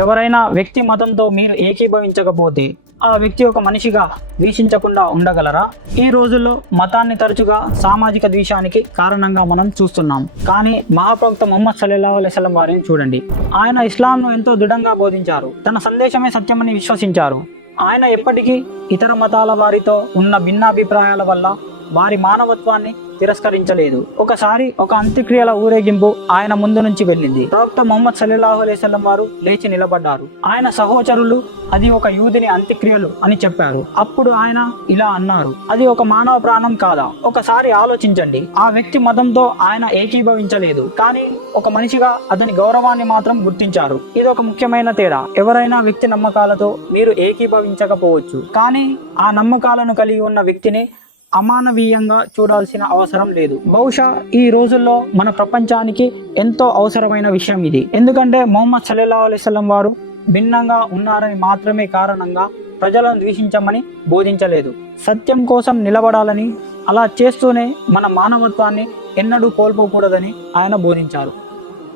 ఎవరైనా వ్యక్తి మతంతో మీరు ఏకీభవించకపోతే ఆ వ్యక్తి ఒక మనిషిగా ద్వేషించకుండా ఉండగలరా? ఈ రోజుల్లో మతాన్ని తరచుగా సామాజిక ద్వేషానికి కారణంగా మనం చూస్తున్నాం. కానీ మహాప్రవక్త ముహమ్మద్ సల్లల్లాహు అలైహి వసల్లం వారిని చూడండి. ఆయన ఇస్లాంను ఎంతో దృఢంగా బోధించారు. తన సందేశమే సత్యమని విశ్వసించారు. ఆయన ఎప్పటికీ ఇతర మతాల వారితో ఉన్న భిన్నాభిప్రాయాల వల్ల వారి మానవత్వాన్ని తిరస్కరించలేదు. ఒకసారి ఒక అంత్యక్రియల ఊరేగింపు ఆయన ముందు నుంచి వెళ్ళింది. ప్రవక్త ముహమ్మద్ సల్లల్లాహు అలైహి వసల్లం వారు లేచి నిలబడ్డారు. ఆయన సహోదరులు అది ఒక యూదుని అంత్యక్రియలు అని చెప్పారు. అప్పుడు ఆయన ఇలా అన్నారు, అది ఒక మానవ ప్రాణం కాదా? ఒకసారి ఆలోచించండి. ఆ వ్యక్తి మతంతో ఆయన ఏకీభవించలేదు, కానీ ఒక మనిషిగా అతని గౌరవాన్ని మాత్రం గుర్తించారు. ఇది ఒక ముఖ్యమైన తేడా. ఎవరైనా వ్యక్తి నమ్మకాలతో మీరు ఏకీభవించకపోవచ్చు, కానీ ఆ నమ్మకాలను కలిగి ఉన్న వ్యక్తిని అమానవీయంగా చూడాల్సిన అవసరం లేదు. బహుశా ఈ రోజుల్లో మన ప్రపంచానికి ఎంతో అవసరమైన విషయం ఇది. ఎందుకంటే ముహమ్మద్ సల్లల్లాహు అలైహి వసల్లం వారు భిన్నంగా ఉన్నారని మాత్రమే కారణంగా ప్రజలను ద్వేషించమని బోధించలేదు. సత్యం కోసం నిలబడాలని, అలా చేస్తూనే మన మానవత్వాన్ని ఎన్నడూ కోల్పోకూడదని ఆయన బోధించారు.